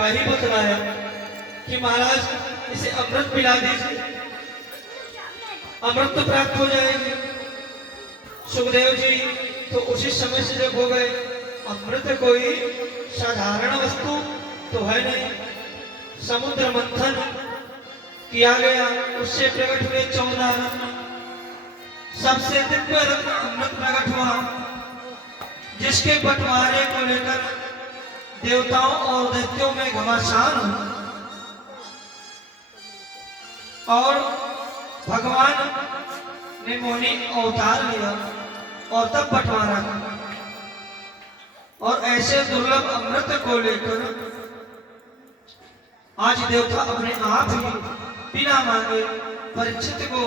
का ही बतलाया कि महाराज इसे अमृत पिला दीजिए, अमृत तो प्राप्त हो जाएगी। सुखदेव जी तो उसी समय से जब हो गए, अमृत कोई साधारण वस्तु तो है नहीं। समुद्र मंथन किया गया, उससे प्रकट हुए 14 रत्न, सबसे दिव्य रत्न अमृत प्रकट हुआ, जिसके बंटवारे को लेकर देवताओं और दैत्यों में घमासान हुआ। और भगवान ने मोहिनी अवतार लिया और तब बंटवारा किया। और ऐसे दुर्लभ अमृत को लेकर आज देवता अपने आप ही बिना मांगे परीक्षित को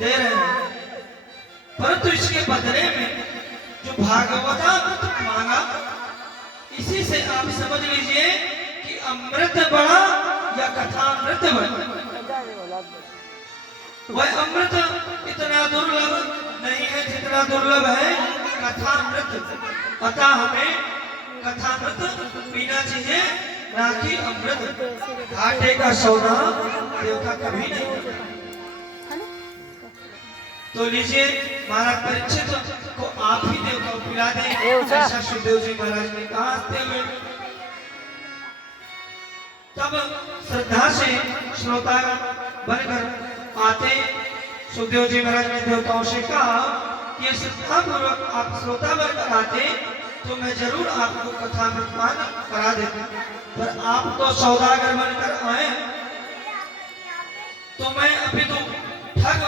दे रहे हैं, परंतु इसके बदले में जो भागवतामृत मांगा, इसी से आप समझ लीजिए कि अमृत बड़ा या कथामृत बड़ा। वह अमृत इतना दुर्लभ नहीं है जितना दुर्लभ है कथामृत। अतः हमें कथामृत पीना चाहिए, ना कि अमृत। घाटे का सौदा देवता कभी नहीं। तो लीजिए महाराज परीक्षित को आप ही देवता को पिला दें, ऐसा सुखदेव जी महाराज ने कहा हंसते हुए। तब श्रद्धा से श्रोता बनकर आते सुखदेव जी महाराज ने देवताओं से कहा कि श्रद्धा पूर्वक आप श्रोता बनकर आते तो मैं जरूर आपको कथामृत पान करा देता, पर आप तो सौदागर बनकर आए, तो मैं अभी तो ठग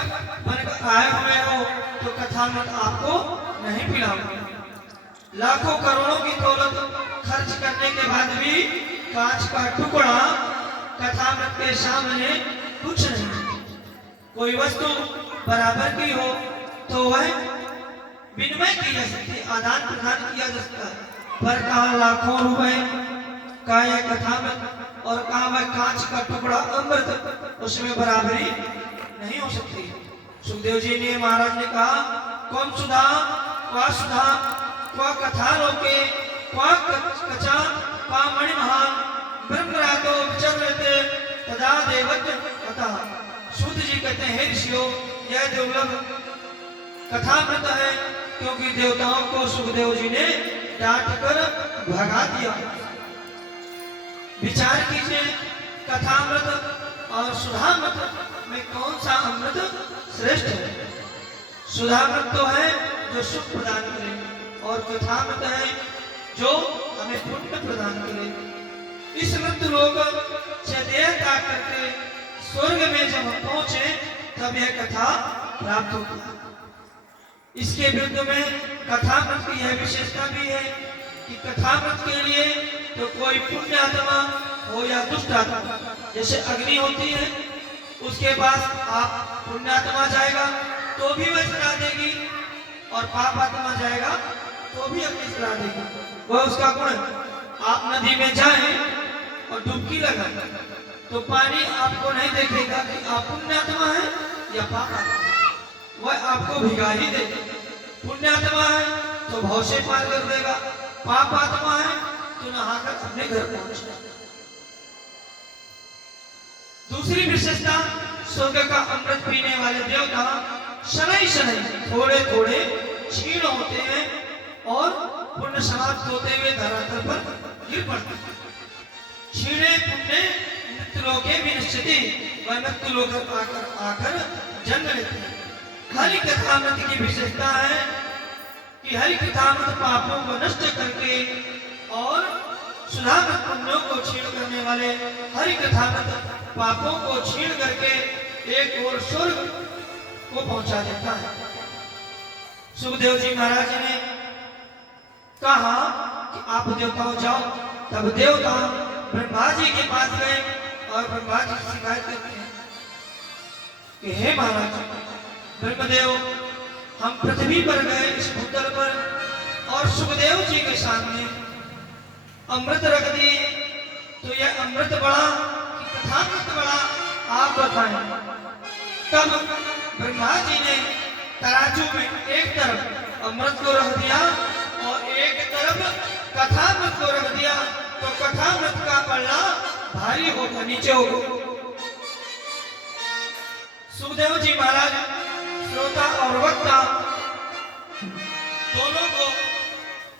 बनकर आए हुए हो, तो कथामृत आपको नहीं पिलाऊंगा। लाखों करोड़ों की दौलत खर्च करने के बाद भी कांच का टुकड़ा कथामृत के सामने कुछ नहीं। कोई वस्तु बराबर की हो तो वह विनिमय की जा सकती, आदान प्रदान किया जा सकता है, पर कहा लाखों रुपए का यह कथामृत और कहा वह कांच का टुकड़ा अमृत, उसमें बराबरी नहीं हो सकती। सुखदेव जी ने महाराज ने कहा कौन सुधा क्वा कथा लोके क्वा कचा क्वा मणिमहान ब्रह्मरातो विचरते तदा देवत कथा। सूत जी कहते हैं ऋषियों, यह दुर्लभ कथामृत है, क्योंकि देवताओं को सुखदेव जी ने डांट कर भगा दिया। विचार कीजिए, कथामृत और सुधामृत में कौन सा अमृत श्रेष्ठ है? सुधामृत तो है जो सुख प्रदान करे, और कथामृत है जो हमें पुण्य प्रदान करे। इस मृत्यु लोक से देह त्याग करके स्वर्ग में जब हम पहुंचे तब यह कथा प्राप्त होती है। इसके विरुद्ध में कथामृत की यह विशेषता भी है कि कथामृत के लिए तो कोई पुण्य आत्मा हो या दुष्ट आत्मा, जैसे अग्नि होती है, उसके पास आप पुण्य आत्मा जाएगा तो भी वह जला देगी, और पाप आत्मा जाएगा तो भी अग्नि जला देगी। वह उसका गुण। आप नदी में जाएं और डुबकी लगाएं तो पानी आपको नहीं देखेगा कि आप पुण्य आत्मा है या पाप आत्मा है, वह आपको भिगा ही देगा। पुण्य आत्मा है तो भव से पार कर देगा, पाप आत्मा है तो नहाकर अपने घर पहुंचेगा। दूसरी विशेषता, स्वर्ग का अमृत पीने वाले देवता शनै शनै थोड़े थोड़े क्षीण होते हैं और पुण्य समाप्त होते हुए धरातल पर गिर पड़ते हैं। क्षीणे पुण्य मृत्युलोके विनश्यति, वह मृत्युलोक आकर जन्म लेते हैं। हरि कथामृत की विशेषता है कि हरि कथामृत पापों को नष्ट करके और सुधामृत पुण्यों को छीण करने वाले हरि कथामृत पापों को छीण करके एक और स्वर्ग को पहुंचा देता है। सुखदेव जी महाराज ने कहा कि आप देवताओं जाओ। तब देवता ब्रह्मा जी के पास गए और ब्रह्मा जी से शिकायत करते हैं कि हे महाराज ब्रह्मदेव, हम पृथ्वी पर गए इस भूतल पर और सुखदेव जी के सामने अमृत रख दिए, तो यह अमृत बड़ा कि कथामृत बड़ा, आप बताएं। तब ब्रह्मा जी ने तराजू में एक तरफ अमृत को रख दिया और एक तरफ कथामृत को रख दिया, तो कथामृत का पल्ला भारी होगा, नीचे होगा। सुखदेव जी महाराज श्रोता और वक्ता दोनों को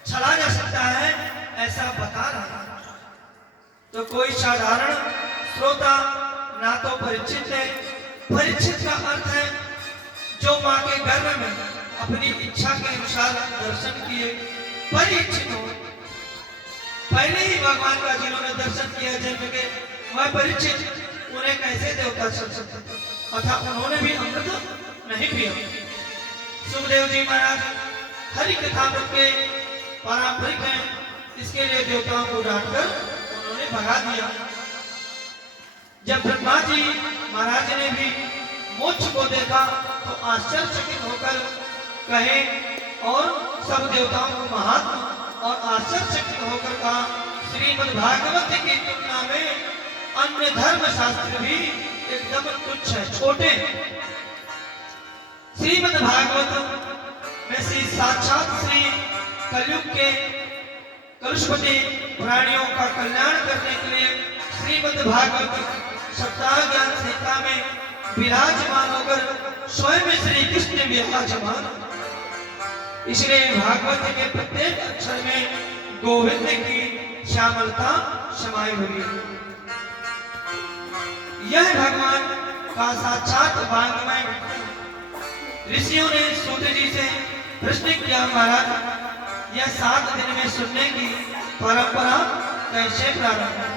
चला जा सकता है ऐसा बता रहा है। तो कोई साधारण श्रोता ना तो परीक्षित है। परीक्षित का अर्थ है जो मां के गर्भ में अपनी इच्छा के अनुसार दर्शन किए परीक्षित हो। पहले ही भगवान का जिन्होंने दर्शन किया जन्म के वह परीक्षित, उन्हें कैसे देवता चल सकते, अर्थात उन्होंने भी अमृत नहीं पिया। सुखदेव जी महाराज हरि कथामृत के पारंपरिक हैं, इसके लिए देवताओं को डांटकर उन्होंने भगा दिया। जब ब्रह्मा जी महाराज ने भी मोक्ष को देखा तो आश्चर्यचकित होकर कहे और सब देवताओं को महात्मा और आश्चर्यचकित होकर कहा, श्रीमद् भागवत की तुलना में अन्य धर्म शास्त्र भी एकदम तुच्छ है, छोटे। श्रीमद् भागवत में श्री साक्षात श्री कलयुग के कलुषपति प्राणियों का कल्याण करने के लिए श्रीमद् भागवत सप्ताह ज्ञान संहिता में विराजमान होकर स्वयं श्री कृष्ण विराजमान। इसलिए भागवत के प्रत्येक अक्षर में गोविंद की श्यामलता समाई हुई है। यह भगवान का साक्षात वांग्मय। ऋषियों ने सूत जी से प्रश्न किया, महाराज यह 7 दिन में सुनने की परंपरा कैसे प्रारंभ है?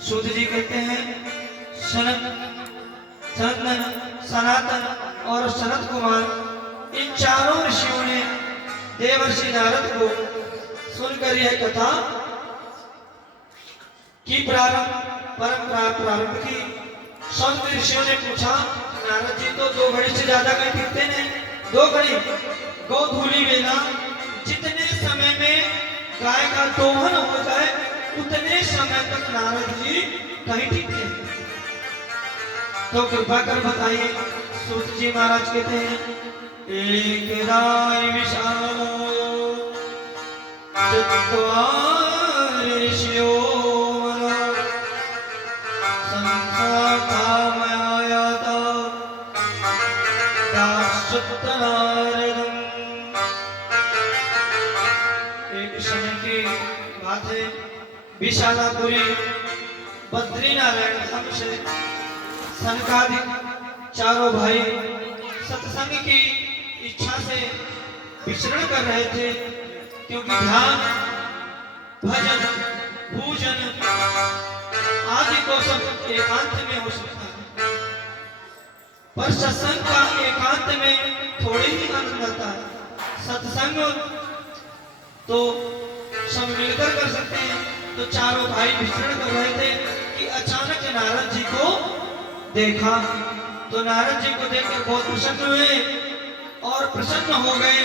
सूत जी कहते हैं, सनातन और सनत कुमार इन चारों ऋषियों ने देवर्षि नारद को सुनकर यह कथा की परंपरा प्रारंभ की। संत ऋषियों ने पूछा, नारद जी तो 2 घड़ी से ज्यादा कहीं टिकते नहीं, 2 घड़ी गोधूली वेला, जितने समय में गाय का दोहन हो जाए उतने समय तक नारद जी कहीं टिकते हैं। तो कृपा कर बताइए। सूत जी महाराज कहते हैं, एक राय विशालो चत्वार ऋषियो संसाकामयायाता दासुत्तनारदम्। एक समय की बात है, विशालापुरी बद्रीनारायण धाम से सनकादिक चारों भाई सत्संग की इच्छा से विचरण कर रहे थे, क्योंकि ध्यान, भजन, पूजन आदि को सब एकांत में हो सकता है, पर सत्संग का एकांत में थोड़ी ही आनंद आता है। सत्संग तो सब मिलकर कर सकते हैं। तो चारों भाई विचरण कर रहे थे कि अचानक नारद जी को देखा। तो नारद जी को देखकर बहुत प्रसन्न हुए और प्रसन्न हो गए।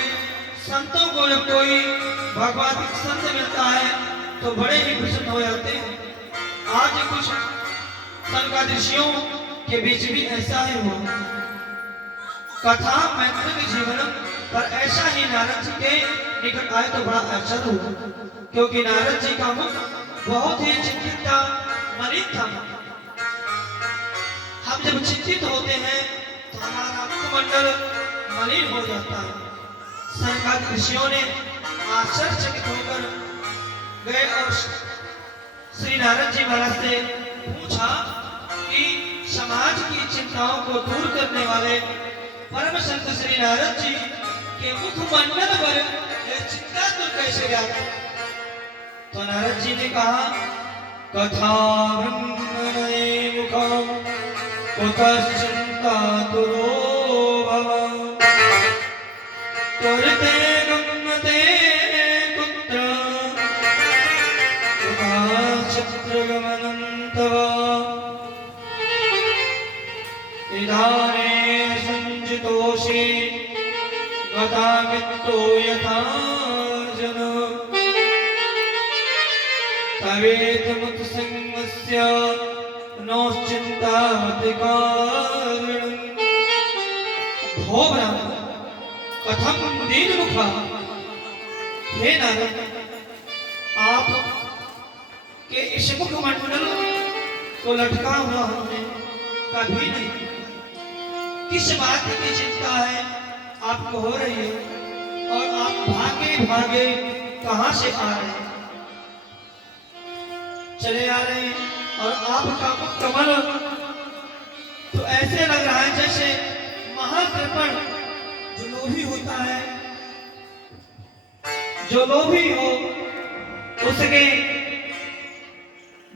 संतों को जब कोई भगवत संत मिलता है तो बड़े ही प्रसन्न हो जाते हैं। आज कुछ संकादृशियों के बीच भी ऐसा ही हुआ। कथा मैत्रिक जीवन पर ऐसा ही नारद जी के निकट आए तो बड़ा आश्चर्य हुआ, क्योंकि नारद जी का मुख बहुत ही चिंतित मलिन था। हम जब चिंतित होते हैं तो हमारा मुखमंडल मलिन हो जाता है। संघात ऋषियों ने आश्चर्यचकित होकर गए और श्री नारद जी महाराज से पूछा कि समाज की चिंताओं को दूर करने वाले परम संत श्री नारद जी के मुखमंडल पर यह चिंता तो कैसे जाती? तो नारद जी ने कहा, कथा ब्रह्मणे मुखम कुतश्चिंता तुरो भव त्वरिते गम्यते कुत्र कुतश्चित्रगमनं तव इदाने संजितोषि गतामित्तो यथा जन तवेतमुत्संगस्य नोश्चिन्तामति कारणम्। भो ब्राह्मण कथम दीनमुखा। हे नारद, आप कि इस मुखमंडल को लटका हुआ हमने कभी नहीं देखा। किस बात की चिंता है आपको हो रही है और आप भागे भागे कहां से आ रहे हैं? चले आ रहे हैं और आपका मुख कमल तो ऐसे लग रहा है जैसे महाकृपण जो लोभी होता है, जो लोभी हो उसके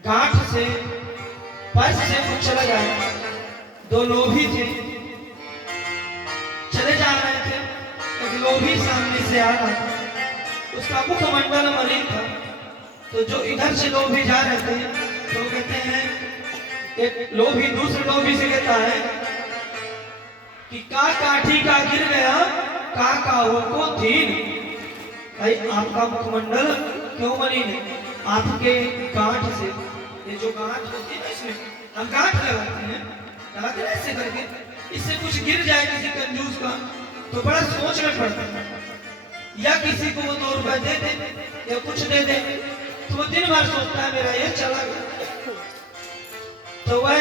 गांठ से पर्स से कुछ चला जाए। दो लोभी थे, चले जा रहे थे, एक लोभी सामने से आ रहा था, उसका मुखमंडल मलिन था। तो जो इधर से लोभी जा रहे थे तो कहते हैं, एक लोभी दूसरे लोभी से कहता है कि का काठी का गिर गया का काहू को तीन। भाई आपका मुखमंडल क्यों मलिन है? आपके गांठ से, ये जो गांठ होती है ना, इसमें हम गांठ लगाते हैं, लगाते हैं ऐसे करके, इससे कुछ गिर जाए किसी कंजूस का तो बड़ा सोच में पड़ता है। या किसी को वो 2 रुपए दे दे या कुछ दे दे तो वो दिन भर सोचता है मेरा ये चला गया। तो वह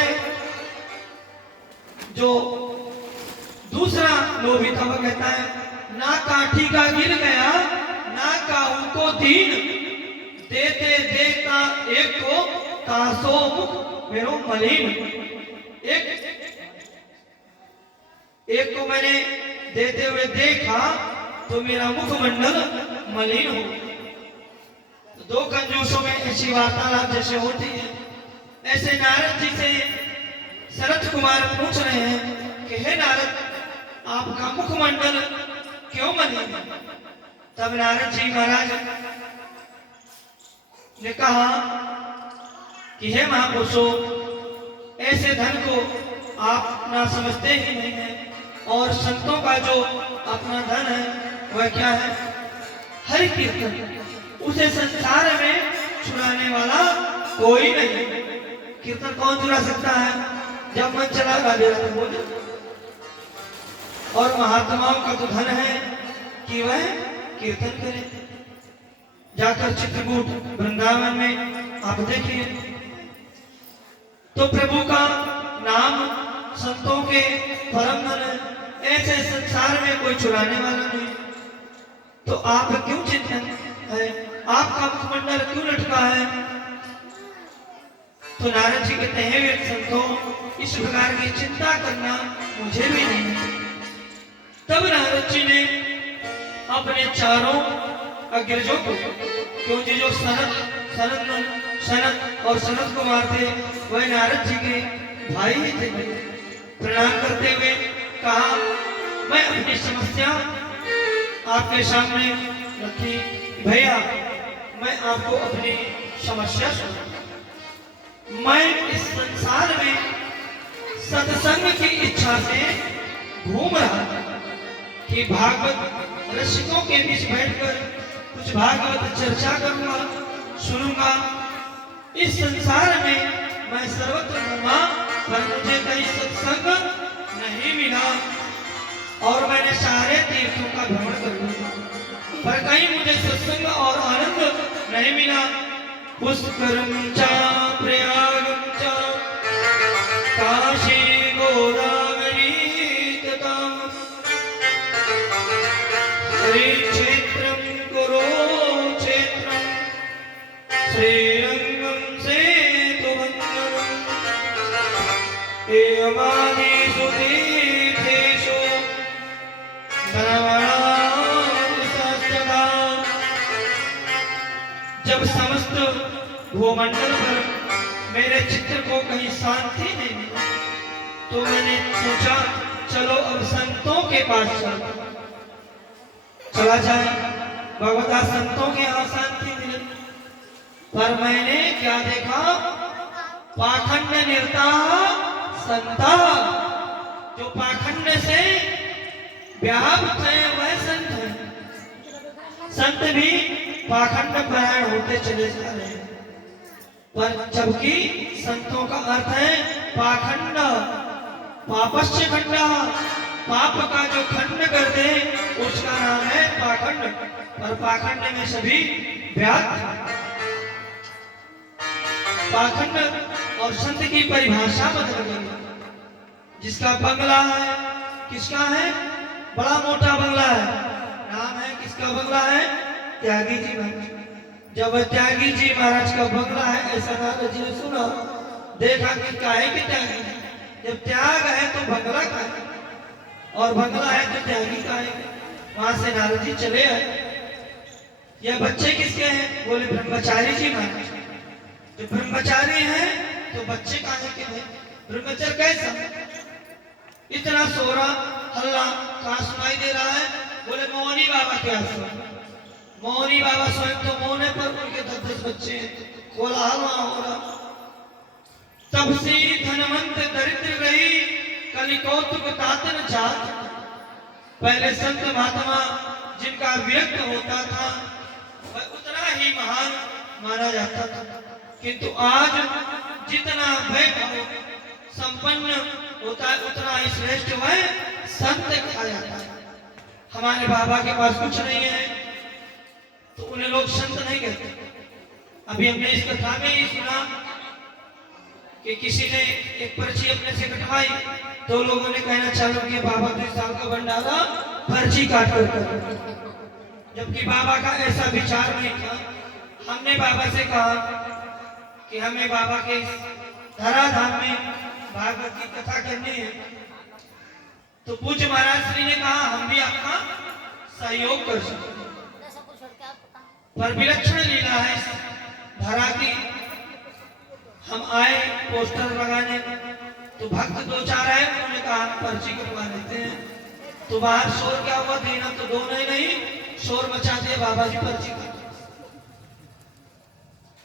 जो दूसरा लोभी था वह कहता है ना काठी का गिर गया ना काहू को तीन, देते देता एक को तासो मुख मेरो मलिन। एक को मैंने देते हुए देखा तो मेरा मुखमंडल मलिन हो। तो 2 कंजूसों में ऐसी वार्तालाप जैसे होती है, ऐसे नारद जी से शरद कुमार पूछ रहे हैं कि हे नारद, आपका मुखमंडल क्यों मलिन है? तब नारद जी महाराज ने कहा कि हे महापुरुषों, ऐसे धन को आप अपना समझते ही नहीं है, और संतों का जो अपना धन है वह क्या है? हरि कीर्तन। उसे संसार में छुड़ाने वाला कोई नहीं। कीर्तन कौन चुरा सकता है? जब मन चला गा दे रहा बोले। और महात्माओं का तो धन है कि वह कीर्तन करे। जाकर चित्रकूट वृंदावन में आप देखिए तो प्रभु का नाम, संतों के परम धन है, ऐसे संसार में कोई चुराने वाला नहीं। तो आप क्यों चिंतन है? आपका मुखमंडल क्यों लटका है? तो नारद जी कहते हैं वे संतों, इस प्रकार की चिंता करना मुझे भी नहीं। तब नारद जी ने अपने चारों अग्रजों को, क्योंकि जो सनत और सनत कुमार थे वह नारद जी के भाई ही थे, प्रणाम करते हुए कहा मैं अपनी समस्या आपके सामने रखी। भैया मैं आपको अपनी समस्या सुना। मैं इस संसार में सत्संग की इच्छा से घूम रहा था कि भागवत रसिकों के बीच बैठकर कुछ भागवत चर्चा करूंगा, सुनूंगा। इस संसार में मैं सर्वत्र घूमा पर मुझे कहीं सत्संग नहीं मिला, और मैंने सारे तीर्थों का भ्रमण कर लिया पर कहीं मुझे सत्संग और आनंद नहीं मिला। पुष्करम च प्रयागम च काशी गोदावरी तथा हरि क्षेत्रम कुरुक्षेत्रम श्रीरंगम सेतुबंधनम एवमादिषु तीर्थेषु जब समस्त भूमंडल पर मेरे चित्र को कहीं शांति नहीं मिली तो मैंने सोचा चलो अब संतों के पास चला जाए, भगवता संतों के यहाँ शांति मिले। पर मैंने क्या देखा? पाखंड निरता संता, जो पाखंड से व्याप्त है वह संत है। संत भी पाखंड परायण होते चले जा रहे हैं, पर जबकि संतों का अर्थ है पाखंड, पापस्य खंड, पाप का जो खंड कर दे उसका नाम है पाखंड। पर पाखंड में सभी व्याप्त। पाखंड और संत की परिभाषा बदल गई। जिसका बंगला है, किसका है? बड़ा मोटा बंगला है, नाम है किसका बंगला है? त्यागी जी महाराज। जब त्यागी जी महाराज का बंगला है, ऐसा नारद जी ने सुना, देखा कि काहे के त्यागी, जब त्याग है तो बंगला का है, और बंगला है तो त्यागी का है। वहां से नारद जी चले आए। यह बच्चे किसके हैं? बोले ब्रह्मचारी जी महाराज। जो ब्रह्मचारी हैं तो बच्चे काहे के हैं? ब्रह्मचर्य कैसा? इतना शोरा हल्ला कहाँ सुनाई दे रहा है? बोले मौनी बाबा के आश्रम। मौनी बाबा स्वयं तो मौन है, पर उनके 10-10 बच्चे हैं, कोलाहल वहां हो रहा। तब से धनवंत दरिद्र रही, कलि कौतुक तातन जात। पहले संत महात्मा जिनका व्यक्त होता था वह उतना ही महान माना जाता था, किंतु आज जितना वैभव संपन्न होता है उतना ही श्रेष्ठ वह संत कहा जाता है। हमारे बाबा के पास कुछ नहीं है तो उन्हें लोग संत नहीं कहते। अभी हमने इस कथा में ही सुना कि किसी ने एक पर्ची अपने से कटवाई तो लोगों ने कहना चालू किया, बाबा 2 साल का भंडारा पर्ची काट कर। जबकि बाबा का ऐसा विचार नहीं था। हमने बाबा से कहा कि हमें बाबा के धराधाम में भागवत की कथा करनी है, तो पूज्य महाराज श्री ने कहा हम भी आपका सहयोग कर सकते, पर विलक्षण लीला है इस धरा की। हम आए पोस्टर लगाने, तो भक्त 2-4 आए, उन्होंने कहा हम पर्ची कटवा लेते हैं। तो बाहर शोर क्या हुआ? देना तो दोनों ही नहीं, शोर मचा दिया, बाबा जी पर्ची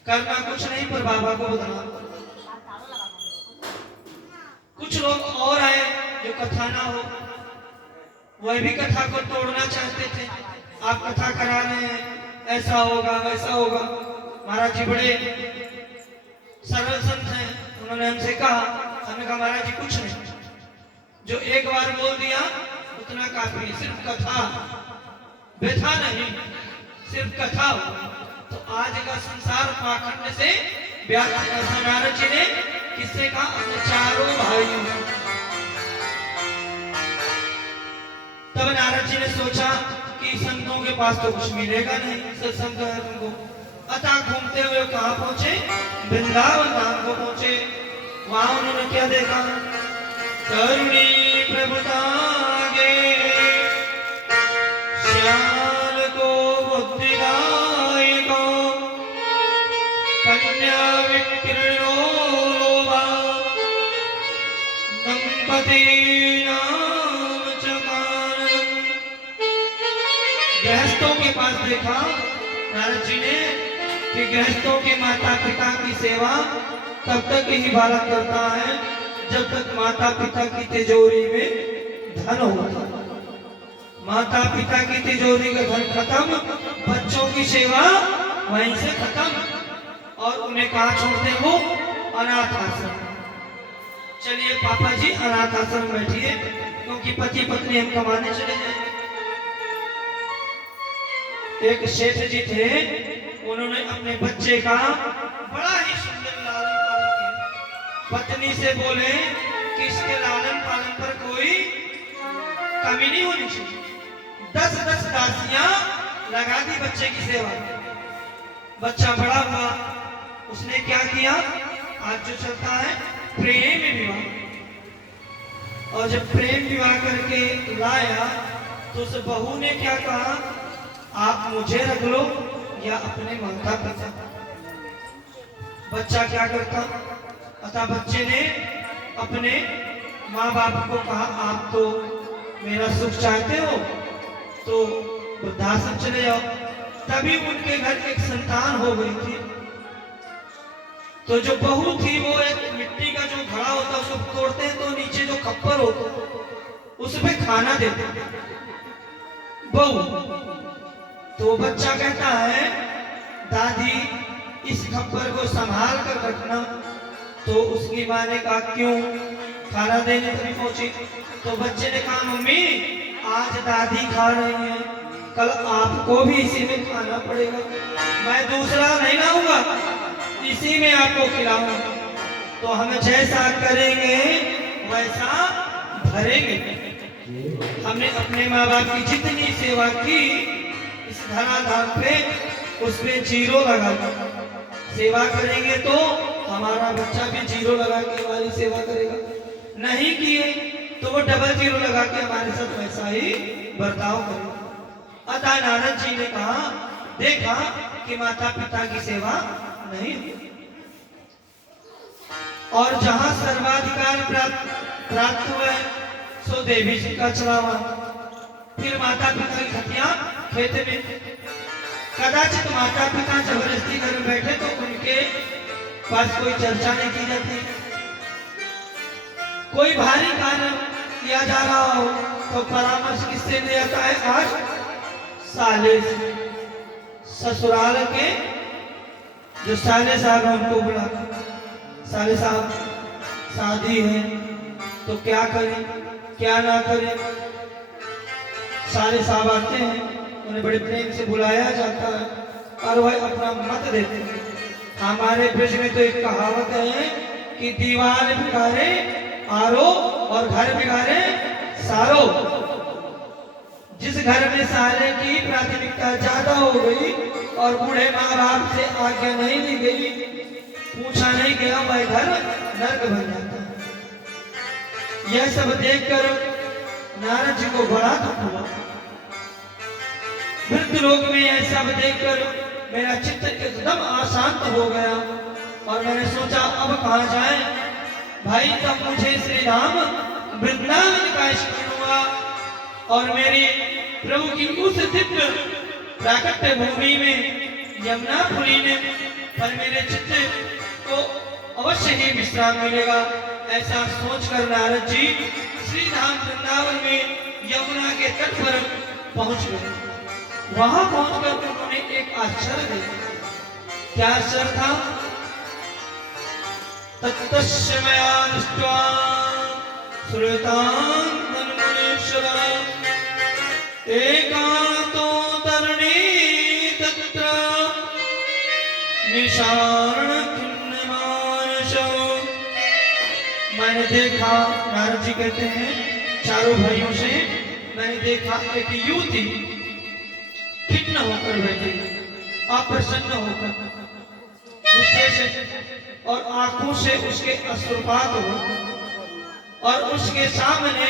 करना कुछ नहीं, पर बाबा को बदनाम। कुछ लोग और आए जो कथा ना हो, वह भी कथा को तोड़ना चाहते थे। आप कथा करा रहे हैं, ऐसा होगा वैसा होगा। महाराज जी बड़े सरल संत हैं, उन्होंने हमसे कहा, हमने कहा महाराज जी कुछ नहीं, जो एक बार बोल दिया उतना काफी, सिर्फ कथा, व्यथा नहीं, सिर्फ कथा हो। तो आज का संसार पाखंड से व्याप्त है। नारद जी ने किससे कहा? अपने चारों भाइयों। तब नारद जी ने सोचा कि संतों के पास तो कुछ मिलेगा नहीं, सत्संग है उनको। अतः घूमते हुए कहाँ पहुंचे? वृंदावन धाम को पहुंचे। वहां उन्होंने क्या देखा? करुणी प्रभुतागे श्याल को बुद्धिदाय को कन्या विकीर्णो लोभा दंपति नाम चकारम। गृहस्थों के पास देखा नारद जी ने कि गृहस्थों के माता पिता की सेवा तब तक ही बालक करता है जब तक माता पिता की तिजोरी में धन होता। माता पिता की तिजोरी का धन खत्म, बच्चों की सेवा वहीं से खत्म। और उन्हें कहाँ छोड़ते हो? अनाथ आश्रम। चलिए पापा जी अनाथ आश्रम बैठिए, क्योंकि पति पत्नी हम कमाने चले जाएंगे। एक सेठ जी थे, उन्होंने अपने बच्चे का बड़ा ही सुंदर लालन पालन किया। पत्नी से बोले कि इसके लालन पालन पर कोई कमी नहीं होनी चाहिए। 10-10 दासियां लगा दी बच्चे की सेवा में। बच्चा बड़ा हुआ, उसने क्या किया? आज जो चलता है प्रेम विवाह। और जब प्रेम विवाह करके लाया तो उस बहू ने क्या कहा? आप मुझे रख लो या अपने माता पिता। बच्चा क्या करता? अतः बच्चे ने अपने माँ बाप को कहा आप तो मेरा सुख चाहते हो तो वृद्धाश्रम चले जाओ। तभी उनके घर एक संतान हो गई थी। तो जो बहू थी वो एक मिट्टी का जो घड़ा होता उसको तोड़ते हैं तो नीचे जो खप्पर होता उसमें खाना देते बहू। तो बच्चा कहता है दादी इस खप्पर को संभाल कर रखना। तो उसकी माँ ने कहा क्यों? खाना देने तभी पहुंची। तो बच्चे ने कहा मम्मी आज दादी खा रही है, कल आपको भी इसी में खाना पड़ेगा, मैं दूसरा नहीं लाऊंगा, इसी में आपको खिलाऊं। तो हम जैसा करेंगे वैसा भरेंगे। हमने अपने माँ बाप की जितनी सेवा की इस धराधाम पे उसमें जीरो लगा दिया। सेवा करेंगे तो हमारा बच्चा भी जीरो लगा के हमारी सेवा करेगा, नहीं किए तो वो डबल जीरो लगा के हमारे साथ वैसा ही बर्ताव करेगा। अतः नारद जी ने कहा, देखा कि माता पिता की सेवा नहीं और जहां सर्वाधिकार प्राप्त हुआ सो देवी जी का चलावा। फिर माता पिता की हत्या खेत में। कदाचित माता पिता जबरदस्ती घर में बैठे तो उनके पास कोई चर्चा नहीं की जाती। कोई भारी कार्य किया जा रहा हो तो परामर्श किससे दिया जाता है? आज साले ससुराल के जो साले साहब हैं उनको बुला, साले साहब शादी है तो क्या करें क्या ना करें। साले साहब आते हैं, उन्हें बड़े प्रेम से बुलाया जाता है और वह अपना मत देते हैं। हमारे ब्रज में तो एक कहावत है कि दीवार बिगाड़े आरो और घर बिगाड़े सारो। जिस घर में साले की प्राथमिकता ज्यादा हो गई और बूढ़े माँ बाप से आज्ञा नहीं ली गई, पूछा नहीं गया, वह घर नर्क बन जाता है। यह सब देखकर नारद जी को बड़ा दुख हुआ। वृद्ध लोग में यह सब देखकर मेरा चित्त एकदम अशांत हो गया और मैंने सोचा अब कहाँ जाए। भाई तब मुझे श्री राम वृंदावन का स्मरण हुआ और मेरी प्रभु की उस दिव्य प्राकट्य भूमि में यमुना पुरी ने पर मेरे चित्त को अवश्य ही विश्राम मिलेगा। ऐसा सोचकर नारद जी श्री राम वृंदावन में यमुना के तट पर पहुंच गए। वहां पहुंचकर उन्होंने एक आश्चर्य देखा। क्या आश्चर्य था? तत्तस्य मया दृष्ट्वा श्रूयतां तन्मुनीश्वरा एकांतो तरणी तत्र निशारण किन्नमानसो। मैंने देखा, नारद जी कहते हैं, चारों भाइयों से मैंने देखा एक युवती खिन्न होकर बैठी, अप्रसन्न होकर, गुस्से से और आंखों से उसके अश्रुपात हो और उसके सामने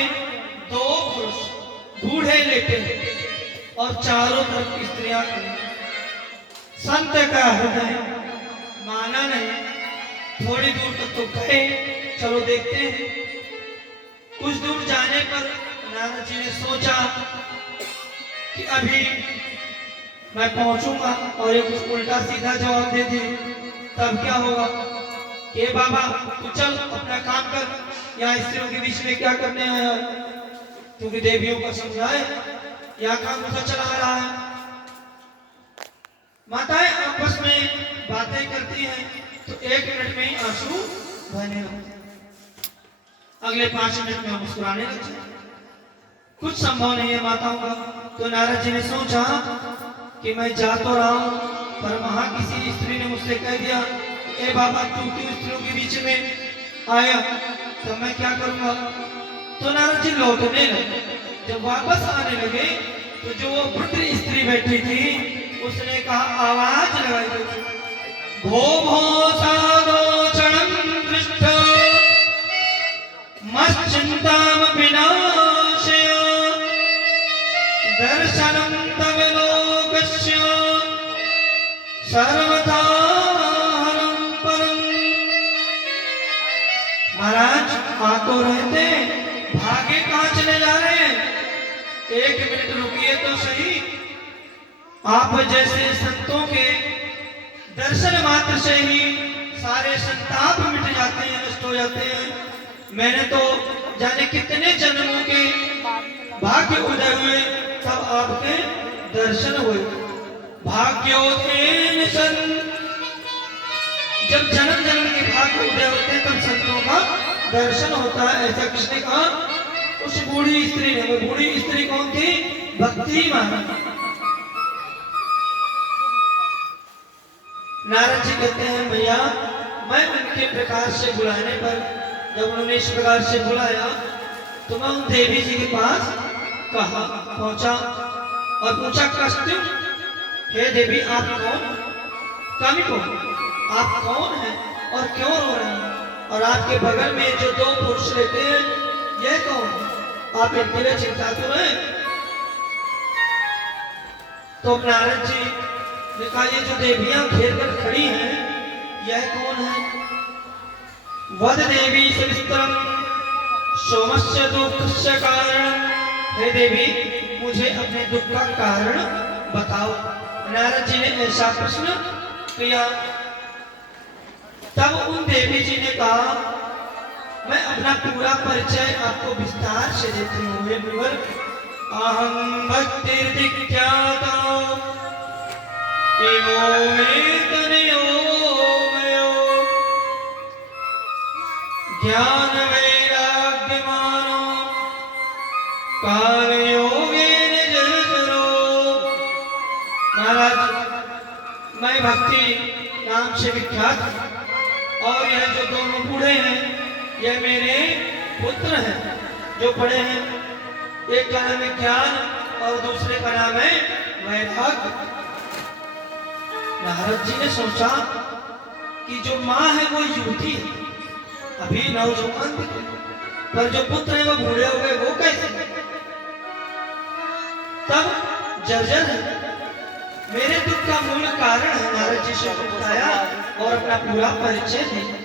दो पुरुष बूढ़े लेटे और चारों तरफ स्त्रियां खड़ी। संत का हृदय माना नहीं। थोड़ी दूर तक तो गए, चलो देखते हैं। कुछ दूर जाने पर नारद जी ने सोचा कि अभी मैं पहुंचूंगा और एक उल्टा सीधा जवाब दे दी तब क्या होगा? कि बाबा तू चल अपना काम कर, यहाँ स्त्रियों के बीच में क्या करने आया? क्योंकि देवियों का समझाए यहाँ काम कैसा चला रहा है। माताएं आपस में बातें करती हैं तो 1 मिनट में ही आंसू बहने लगते, अगले 5 मिनट में मुस्कुराने लगते। कुछ संभव नहीं है माताओं का। तो नारद जी ने सोचा कि मैं जा तो रहा हूं पर वहां किसी स्त्री ने मुझसे कह दिया, ए बाबा तू क्यों स्त्रियों के बीच में आया, तो मैं क्या करूंगा? तो नारद जी लौटने लगे। जब वापस आने लगे तो जो वो वृद्ध स्त्री बैठी थी उसने कहा, आवाज लगाई, भो भो साधो क्षणं दृष्ट मच्चिंताम विनाशय दर्शनं तव लोकस्य सर्वथा हरं परं। महाराज आ तो रहते, भागे कहां चले जा रहे हैं? 1 मिनट रुकिए तो सही। आप जैसे संतों के दर्शन मात्र से ही सारे संताप मिट जाते हैं, नष्ट हो जाते हैं। मैंने तो जाने कितने जन्मों के भाग्य उदय हुए तब आपके दर्शन हुए। भाग्योतेन सन, जब जन्म जन्म के भाग्य उदय होते हैं तब संतों का दर्शन होता है। ऐसा किसने कहा? उस बूढ़ी स्त्री ने। वो बूढ़ी स्त्री कौन थी? भक्ति माता। नारद जी कहते हैं भैया मैं उनके प्रकार से बुलाने पर जब उन्होंने इस प्रकार से बुलाया तो मैं उन देवी जी के पास कहा पहुंचा और पूछा कष्ट हे देवी आप कौन कमी कौन आप कौन हैं और क्यों रो रहे हैं और आपके बगल में जो दो पुरुष रहते हैं ये कौन है आप इनके लिए चिंता तो रहे। तो नारद जी ने कहा ये जो देवियां घेर कर खड़ी हैं यह कौन है। वद देवी सविस्तरम सोमस्य दुःखस्य कारण हे देवी मुझे अपने दुख का कारण बताओ। नारद जी ने ऐसा प्रश्न किया तब उन देवी जी ने कहा मैं अपना पूरा परिचय आपको विस्तार से देती हूँ हे मुनिवर। अहम भक्तिर्दिख्याता इमो मे तनयो मयो ज्ञान वैराग्यमानो काल योगेन जलचरो। महाराज मैं भक्ति नाम से विख्यात हूँ और यह जो दोनों बूढ़े हैं यह मेरे पुत्र हैं जो बड़े हैं। एक का नाम है ज्ञान और दूसरे का नाम है वैराग्य। नारद जी ने सोचा कि जो माँ है वो युवती है अभी नौजवान थे पर जो पुत्र है वो बूढ़े हो गए वो कैसे। तब जर्जर है मेरे दुख का मूल कारण है। नारद जी से बताया और अपना पूरा परिचय दिया।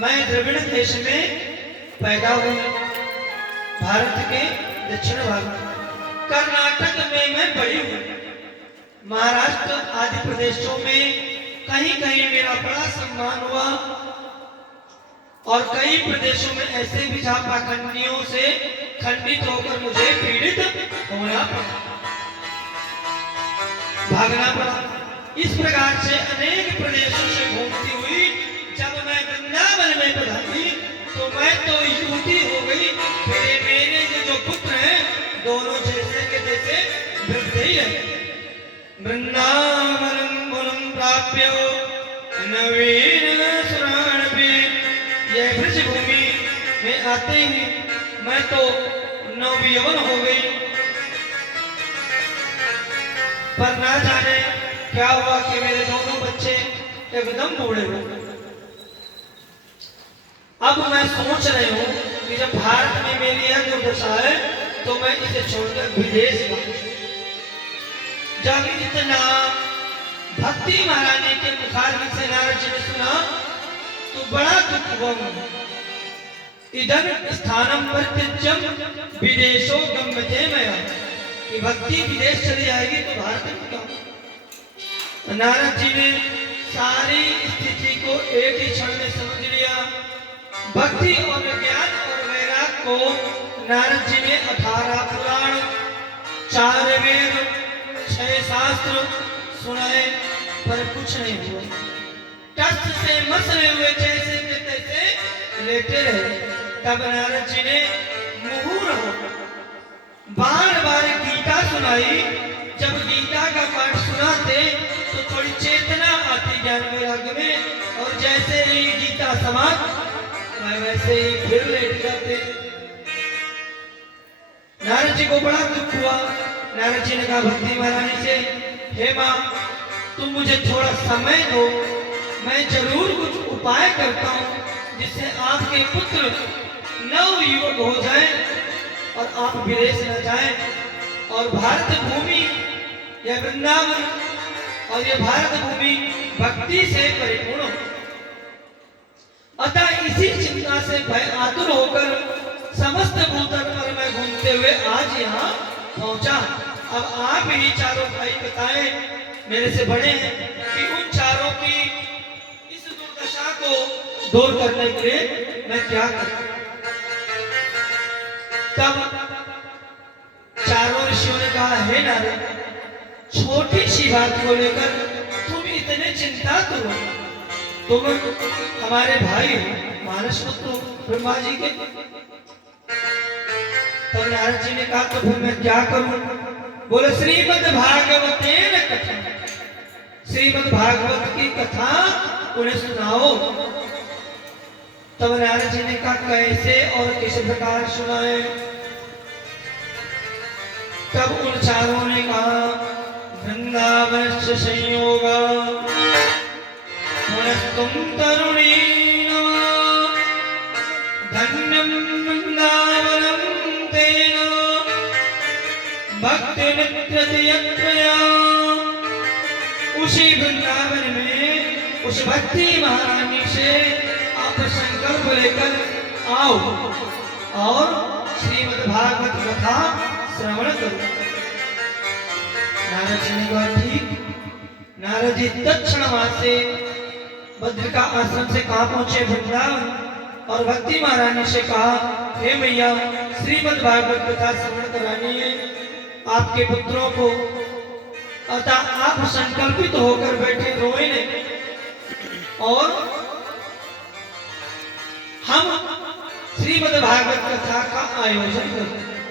मैं द्रविड़ देश में पैदा हुई भारत के दक्षिण भाग कर्नाटक में मैं बड़ी हुई। महाराष्ट्र आदि प्रदेशों में कहीं कहीं मेरा बड़ा सम्मान हुआ और कई प्रदेशों में ऐसे भी जहां पाखंडियों से खंडित होकर मुझे पीड़ित होना पड़ा भागना पड़ा। इस प्रकार से अनेक प्रदेशों से घूमती हुई जब मैं वृंदावन में पधारी तो मैं तो युवती हो गई। फिर मेरे जो पुत्र हैं दोनों जैसे के जैसे वृद्ध ही है। वृंदावनम वनम प्राप्य नवीन सुराणपि यह ब्रज भूमि में आते ही मैं तो नवयौवन हो गई। पर ना जाने क्या हुआ कि मेरे दोनों बच्चे एकदम बूढ़े हो गए। अब मैं सोच रही हूँ कि जब भारत में मेरी यह दुर्दशा है तो मैं इसे छोड़कर विदेश जब इतना भक्ति महारानी के मुखारबिंद से नारद जी ने सुना तो बड़ा दुख हुआ। इधर स्थानम परित्यज्यम विदेशो गम्यते मया कि भक्ति विदेश चली जाएगी तो भारत में क्या। नारद जी ने सारी स्थिति को एक ही क्षण में समझ लिया। भक्ति और ज्ञान और वैराग को नारद जी ने 18 पुराण 4 वेद 6 शास्त्र सुनाए पर कुछ नहीं हुआ। कष्ट से मसले हुए जैसे के तैसे लेटे रहे। तब नारद जी ने मुहूर्त होकर बार बार गीता सुनाई। जब गीता का पाठ सुनाते तो थोड़ी चेतना आती ज्ञान वैराग्य में और जैसे ही गीता समाप्त वैसे ही फिर लेट जाते। नारद जी को बड़ा दुख हुआ। नारद जी ने कहा भक्ति महारानी से हे माँ तुम मुझे थोड़ा समय दो मैं जरूर कुछ उपाय करता हूँ जिससे आपके पुत्र नव युवक हो जाए और आप विदेश न जाएं और भारत भूमि यह वृंदावन और यह भारत भूमि भक्ति से परिपूर्ण हो। अतः इसी चिंता से भय आतुर होकर समस्त भूतल पर मैं घूमते हुए आज यहाँ पहुंचा। अब आप ही चारों भाई बताएं मेरे से बड़े हैं कि उन चारों की इस दुर्दशा को दूर करने के लिए मैं क्या करूं। तब चारों ऋषियों ने कहा हे नारद छोटी सी बात को लेकर तुम इतने चिंता करो। तुम हमारे भाई हो मानस पुत्र ब्रह्मा जी के। तब नारद जी ने कहा तो फिर मैं क्या करूं। बोले श्रीमद् भागवतेन कथम श्रीमद् भागवत की कथा उन्हें सुनाओ। तब नारद जी ने कहा कैसे और किस प्रकार सुनाए। तब उन चारों ने कहा वृंदावन से संयोग तुम तरुणी धन्यम वृंदावनम तेन भक्ति नित्यतया। उसी वृंदावन में उस भक्ति महारानी से आप संकल्प लेकर आओ और श्रीमद् भागवत कथा श्रवण करो। नारद जी ने कहा ठीक। नारद जी दक्षिण से बद्रिका आश्रम से कहा पहुंचे वृंदावन और भक्ति महारानी से कहा हे मैया श्रीमद् भागवत कथा श्रवण करानी है आपके पुत्रों को। अतः आप संकल्पित होकर बैठे रोए नहीं और हम श्रीमद् भागवत कथा का आयोजन करते।